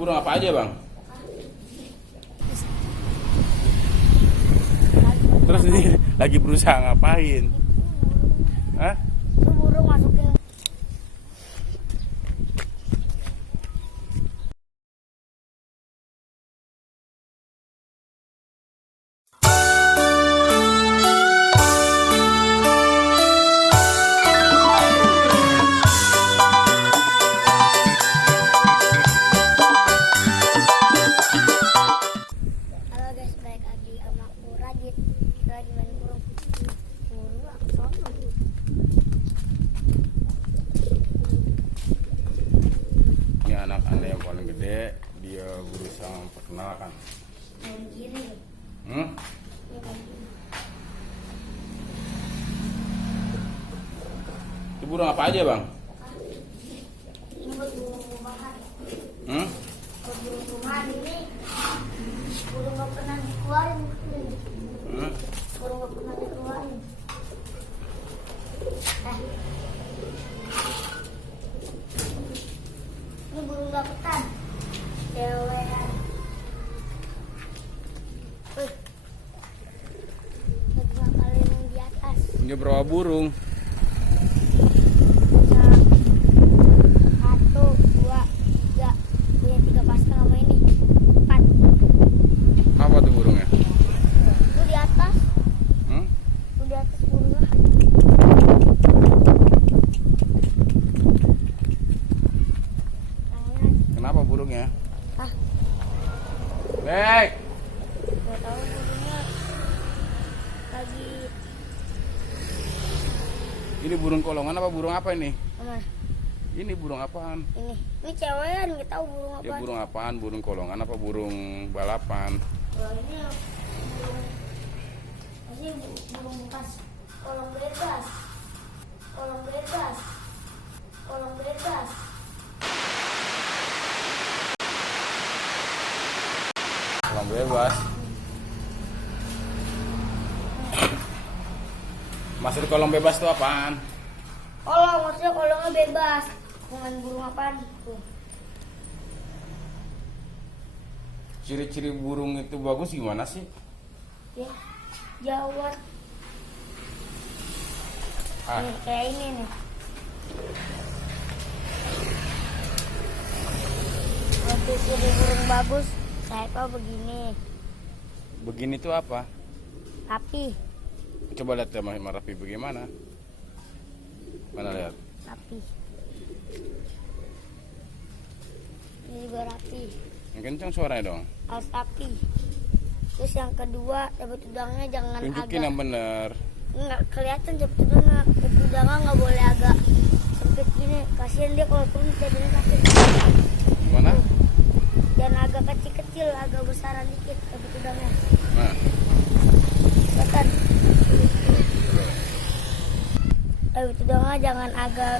Burung apa aja, Bang? Terus ini lagi berusaha ngapain? Hah? Itu burung masukin. Halo guys, balik lagi sama aku Radit. Kita lagi main burung. Burung aku sono. Ini anak anda yang paling gede, dia berusaha memperkenalkan. Main gini. Hmm? Ini main gini. Itu burung apa aja, Bang? Ini buat burung rumahan. Hmm? Buat burung rumahan ini. Burung gak pernah dikeluarin. Hmm? Burung gak pernah dikeluarin. Ini burung dapetan. Cewekan. Kedua kali yang di atas. Punya berapa burung? Satu, dua, tiga. Punya 3 pasang sama ini. 4. Apa tuh burungnya? Itu di atas. Hmm? Itu di atas burungnya. Kenapa burungnya? Hah? Bek! Gak tahu burungnya lagi Ini burung kolongan apa burung apa ini? apa? Ini burung apaan? Ini cewekan, nggak tahu burung apa. Ya burung apaan? Burung kolongan apa burung balapan? Kalau ini burung masih burung bekas. Kolong bebas. Kolong bebas. Kolong bebas. Kolong bebas. Maksud kolong bebas itu apaan? Kolong, maksudnya kolongnya bebas. Bukan burung apaan? Tuh. Ciri-ciri burung itu bagus gimana sih? Ya, Jawa. Ah, Nih, kayak ini nih. Waktu ciri burung bagus, sayapnya begini, begini tuh apa? rapi, Coba lihat ya Mas Rapi bagaimana? Mana lihat? rapi. Ini juga rapi, Yang kencang suaranya dong. harus rapi. Terus yang kedua, dapat udangnya jangan Tunjukin yang bener. nggak kelihatan dapat udangnya. Dapat udangnya nggak boleh agak sempit gini. Kasihan dia kalau turun jadinya sakit. Gimana? Dan agak kecil-kecil, agak besaran dikit dapat udangnya. Nah, Kelihatan. Dapat udangnya jangan agak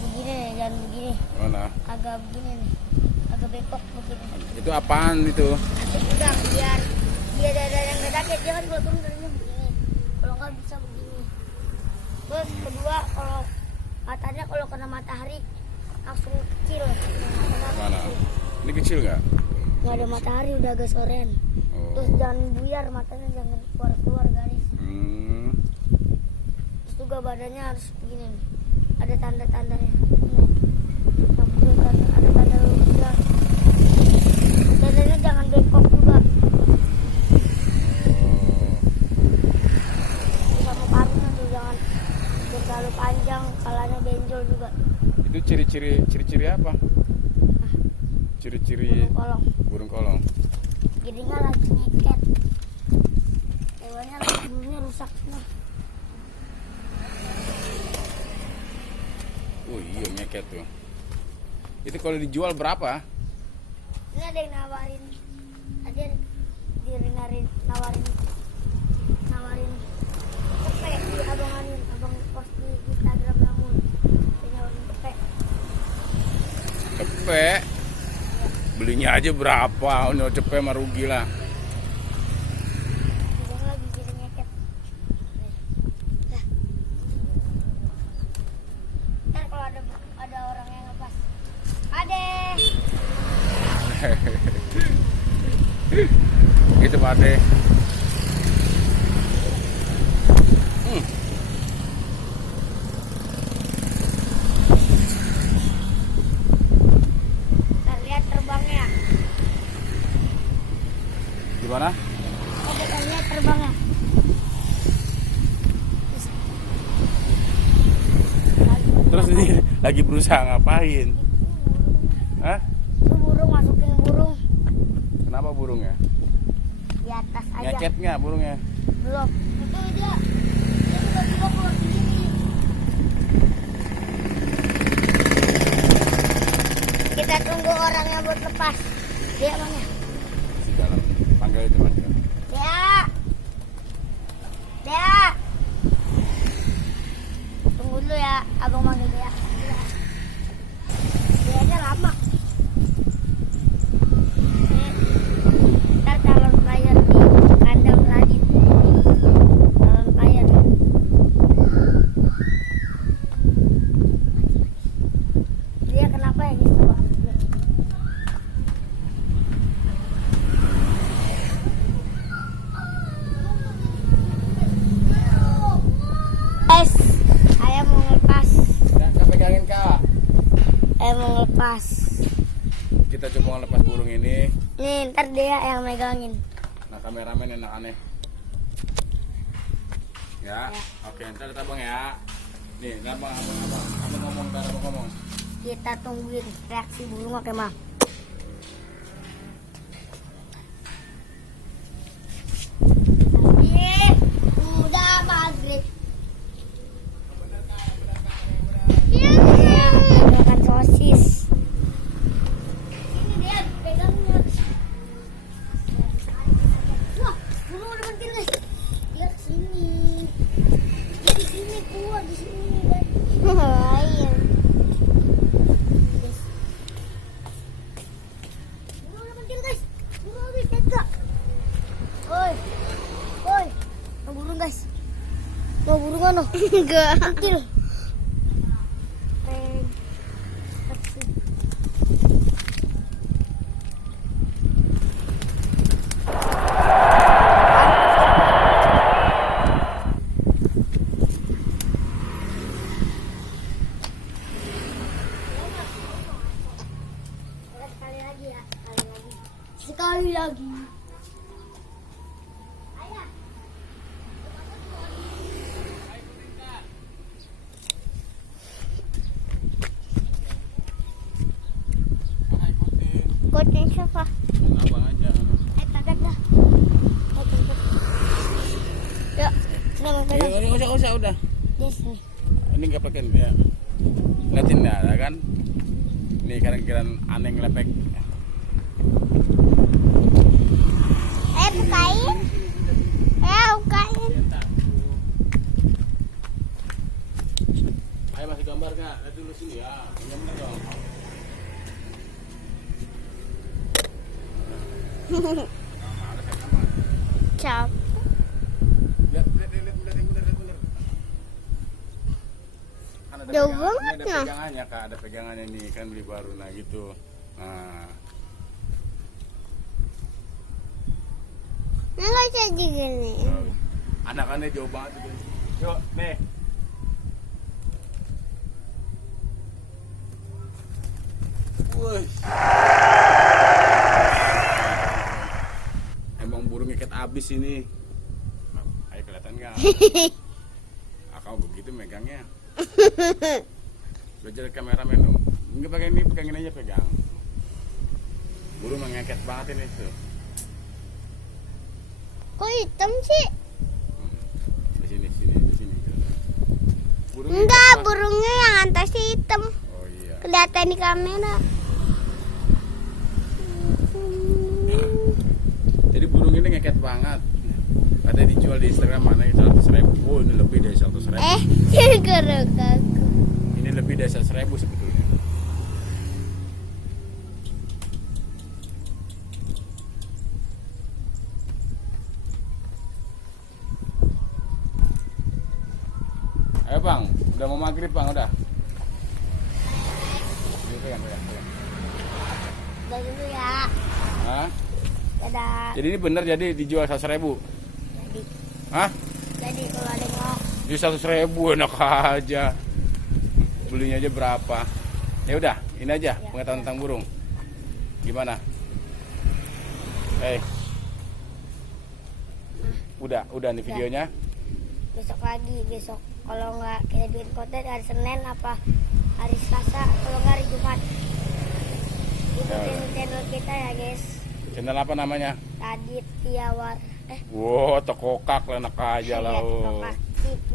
begini nih, jangan begini. mana? Agak begini nih, agak bengkok begini. Itu apaan itu? Dapat udang biar dia dadanya nggak sakit. Dia kan kalau turun dadanya begini. Kalau nggak bisa begini. Terus kedua, kalau matanya kalau kena matahari langsung kecil. Mana? Ini kecil nggak? Nggak ada matahari udah agak sorean. Oh. Terus jangan buyar, matanya jangan keluar garis. Hmm. Terus juga badannya harus begini nih. Ada tanda-tandanya. Nih. Ada tanda juga. Dadanya jangan bengkok juga. Oh. Sama paruhnya tuh jangan terlalu panjang, kepalanya benjol juga. Itu ciri-ciri apa? Ciri-ciri Burung kolong. burung kolong. Jadinya lagi ngeket. Hewannya lagi bulunya rusak semua. Oh iya ngeket tuh. Itu kalau dijual berapa? Ini ada yang nawarin. Ada yang nawarin kepe di abang post di Instagram namun dia nawarin kepe. Cepe. Belinya aja berapa? Udah cepe mah rugi lah. Dia lagi jadi ngeket. Nah. Ntar kalau ada orang yang ngepas, Ade. Gitu Pak Ade. Kita lihat terbangnya. Gimana? Oh, kita lihat terbangnya. Terus ini lagi berusaha ngapain? Hah? Itu burung, masukin burung Kenapa burungnya? di atas aja. Ngecet nggak burungnya? Belum. Itu dia tiba-tiba keluar sendiri. Kita tunggu orangnya buat lepas. Dia mana? Di dalam. Panggil itu panggil. Dia. Dia. Tunggu dulu ya, abang manggil dia. Dia aja lama. Ntar calon player di kandang Radit. Calon player. Dia kenapa ya gitu, Pak? Guys, saya mau ngelepas. Kak pegangin Kak. Saya mau ngelepas. Kita coba ngelepas burung ini. Nih, ntar dia yang megangin. Nah kameramen enak aneh. Ya, oke ntar kita bang ya. Nih, abang ngomong, ntar abang ngomong. Kita tungguin reaksi burung oke mah. Udah maghrib. Makan sosis. Ini dia pegangnya. Wah, burung udah berhenti guys. Dia kesini. Dia di sini keluar di sini. Iya. Burung udah berhenti guys. Burung udah cetak. Oi, oi, mau burung guys. Mau burung ano? Enggak. Kecil. Sekali lagi ya, sekali lagi. Sekali lagi. Ayah. Ikutin siapa? Abang aja. Tadak dah. Yuk, sini mau pegang. Usah udah. Di sini. Ini nggak pakai ya. Liatin ya, ada kan? Nih kadang-kadang aneh ngelepek. Bukain. Bukain. Ayo masih gambar nggak? Lihat dulu sini ya. Bener dong. Cap. Lihat bener. Kan ada Jauh pegangan- banget, ini ada nah. pegangannya Kak, ada pegangannya nih kan beli baru nah gitu. Nah, Nggak jadi gini. anakannya jauh banget itu. Yuk, nih. Wih. Emang burung ikat abis ini. Ayo kelihatan nggak? Kamu begitu megangnya. Belajar kameramen dong. Enggak pakai ini, pegangin aja pegang. Burung mengeket banget ini tuh. Kok hitam sih? Di sini. Burungnya Enggak, ikat banget. burungnya yang atas hitam. Oh iya. Kelihatan di kamera. Jadi burung ini ngeket banget. Ada dijual di Instagram mana 100.000. Oh ini lebih dari 100.000. Gerak aku. Ini lebih dari 100.000 sebetulnya. Ayo bang, udah mau maghrib bang, udah. Ini pegang. Udah dulu ya. Hah? Udah Dadah. Jadi ini bener jadi dijual 100.000. Jadi, Hah? jadi kalau ada yang mau, Jadi 100.000 enak aja. Belinya aja berapa? Ya udah, ini aja Ya. pengetahuan tentang burung. Gimana? Udah nih videonya. besok lagi, besok. Kalau nggak kita bikin konten hari Senin apa hari Selasa, kalau nggak hari Jumat. Ikutin channel kita ya guys. Channel apa namanya? Radit Tiawar. Wow, tekokak enak aja lah. Tekokak TV.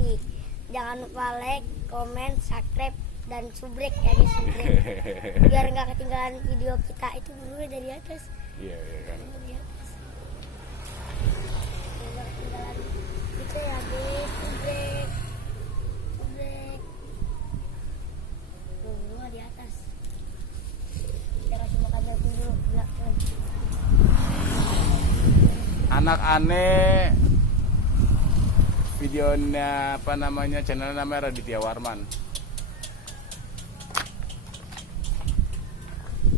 Jangan lupa like, comment, subscribe, dan subrek ya guys, subrek. Biar nggak ketinggalan video kita itu dulu dari atas. Iya kan. Dari atas. Biar nggak ketinggalan kita ya guys, subrek. Subrek. Dulu di atas. Kita kasih makan dulu belakang. Anak aneh videonya apa namanya, channelnya namanya Raditya Warman.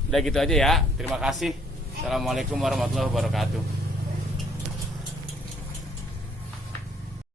Udah gitu aja ya, terima kasih. Assalamualaikum warahmatullahi wabarakatuh.